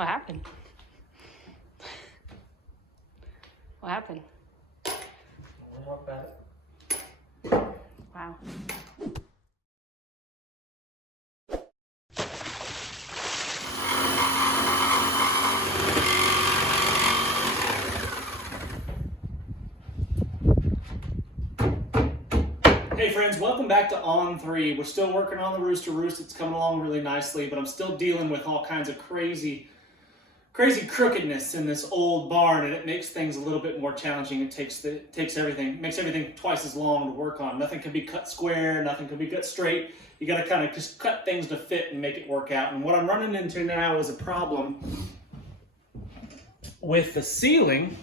What happened? What happened? Walk back. Wow. Hey friends, welcome back to On 3. We're still working on the rooster roost. It's coming along really nicely, but I'm still dealing with all kinds of crazy crookedness in this old barn, and it makes things a little bit more challenging. It makes everything twice as long to work on. Nothing can be cut square, nothing can be cut straight. You gotta kind of just cut things to fit and make it work out. And what I'm running into now is a problem with the ceiling.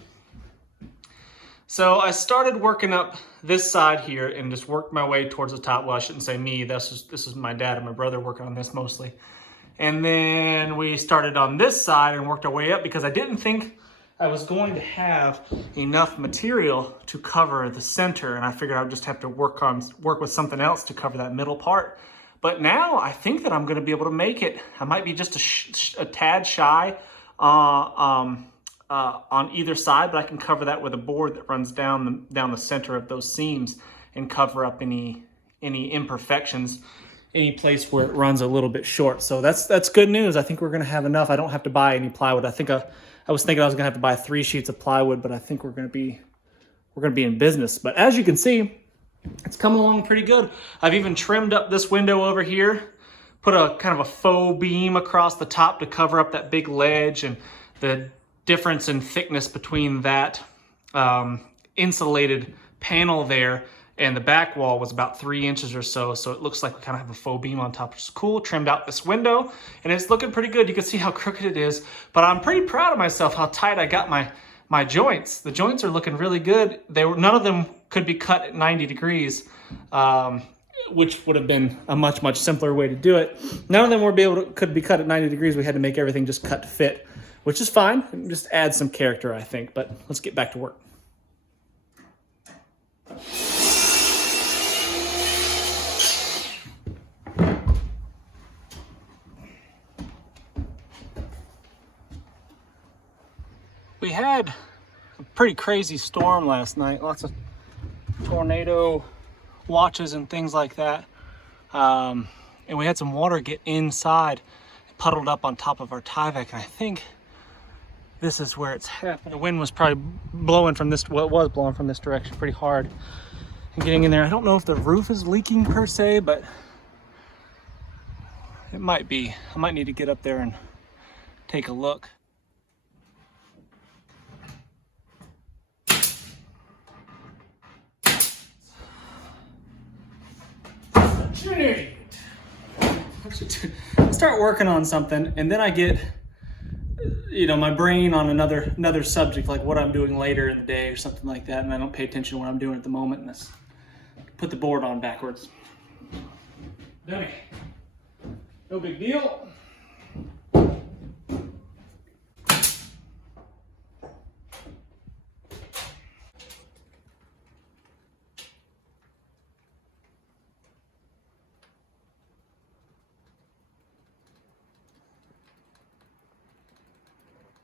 So I started working up this side here and just worked my way towards the top. Well, I shouldn't say me. This is my dad and my brother working on this mostly. And then we started on this side and worked our way up because I didn't think I was going to have enough material to cover the center. And I figured I would just have to work with something else to cover that middle part. But now I think that I'm going to be able to make it. I might be just a tad shy on either side, but I can cover that with a board that runs down the center of those seams and cover up any imperfections, any place where it runs a little bit short. So that's good news. I think we're gonna have enough. I don't have to buy any plywood. I think I was thinking I was gonna have to buy 3 sheets of plywood, but I think we're gonna be in business. But as you can see, it's coming along pretty good. I've even trimmed up this window over here, put a kind of a faux beam across the top to cover up that big ledge, and the difference in thickness between that insulated panel there and the back wall was about 3 inches or so. So it looks like we kind of have a faux beam on top, which is cool. Trimmed out this window and it's looking pretty good. You can see how crooked it is, but I'm pretty proud of myself how tight I got my joints. The joints are looking really good. None of them could be cut at 90 degrees, which would have been a much simpler way to do it. None of them could be cut at 90 degrees. We had to make everything just cut to fit, which is fine. It just adds some character, I think. But let's get back to work. We had a pretty crazy storm last night. Lots of tornado watches and things like that. And we had some water get inside, puddled up on top of our Tyvek. And I think this is where it's happening. The wind was probably blowing from this, well, it was blowing from this direction pretty hard and getting in there. I don't know if the roof is leaking per se, but it might be. I might need to get up there and take a look. Start working on something and then I get my brain on another subject, like what I'm doing later in the day or something like that, and I don't pay attention to what I'm doing at the moment, and let's put the board on backwards. Dummy. No big deal.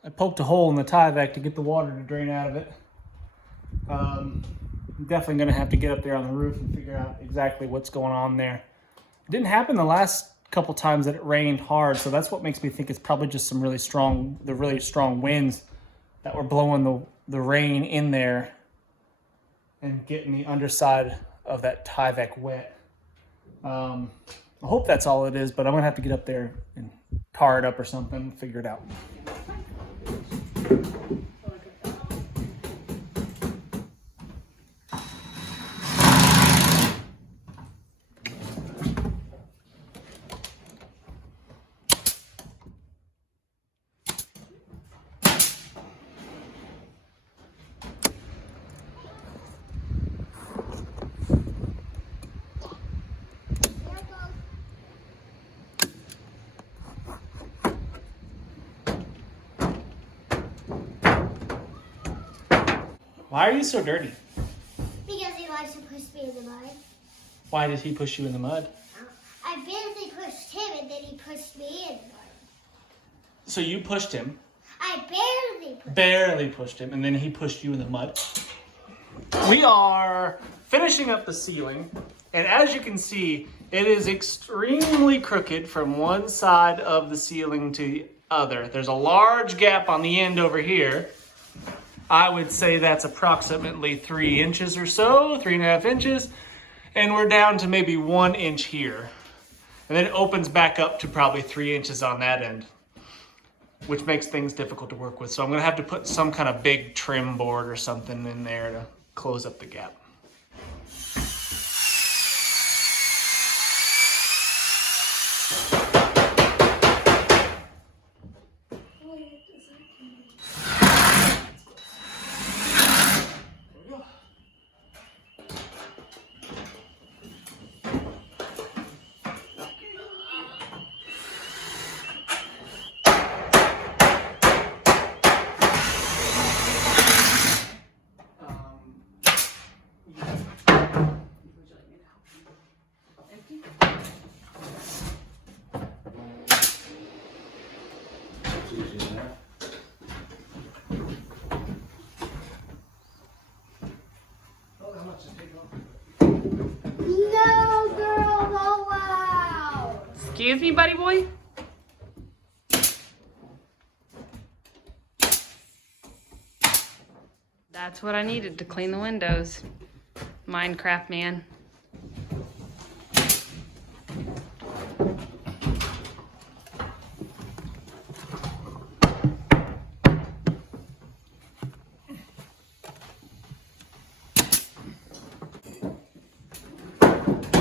I poked a hole in the Tyvek to get the water to drain out of it. I'm definitely going to have to get up there on the roof and figure out exactly what's going on there. It didn't happen the last couple times that it rained hard, so that's what makes me think it's probably just the really strong winds that were blowing the rain in there and getting the underside of that Tyvek wet. I hope that's all it is, but I'm going to have to get up there and tar it up or something and figure it out. Why are you so dirty? Because he likes to push me in the mud. Why did he push you in the mud? I basically pushed him and then he pushed me in the mud. So you pushed him. I Barely pushed him, and then he pushed you in the mud. We are finishing up the ceiling, and as you can see, it is extremely crooked from one side of the ceiling to the other. There's a large gap on the end over here. I would say that's approximately 3 inches or so, 3.5 inches, and we're down to maybe 1 inch here. And then it opens back up to probably 3 inches on that end, which makes things difficult to work with. So I'm gonna have to put some kind of big trim board or something in there to close up the gap. No, girl, no, wow. Excuse me, buddy boy? That's what I needed to clean the windows. Minecraft man.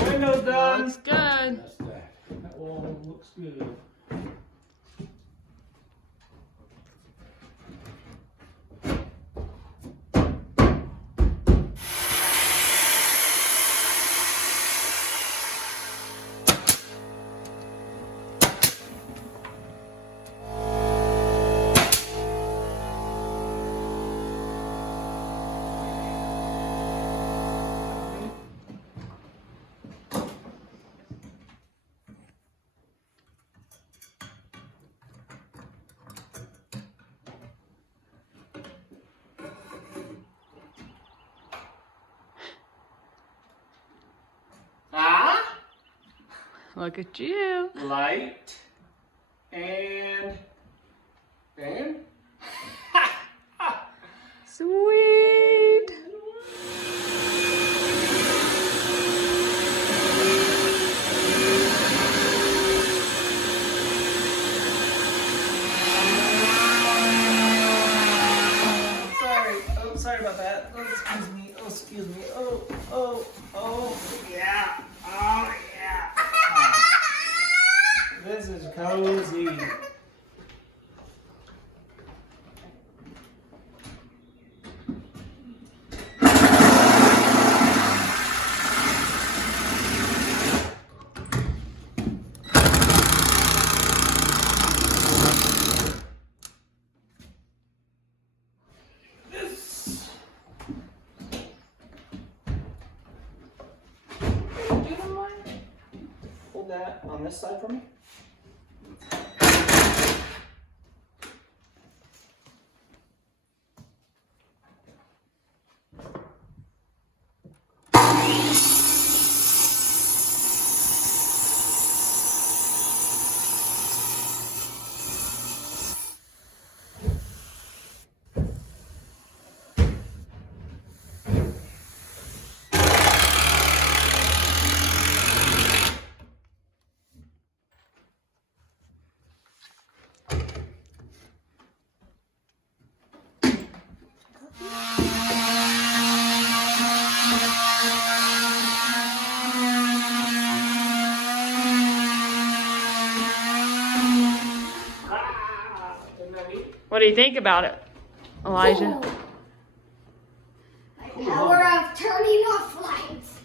Windows done. Looks good. That wall looks good. Ah, Look at you. light, and Sweet. sorry about that. Oh, excuse me. Oh, yeah. Oh, yeah. This is cozy. Hold that on this side for me. What do you think about it, Elijah? The power of turning off lights.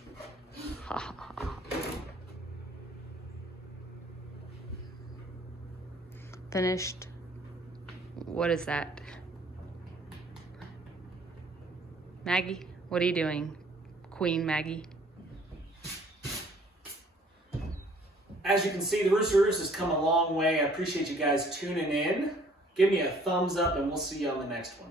Finished. What is that? Maggie, what are you doing? Queen Maggie. as you can see, the Rooster Roost has come a long way. I appreciate you guys tuning in. Give me a thumbs up and we'll see you on the next one.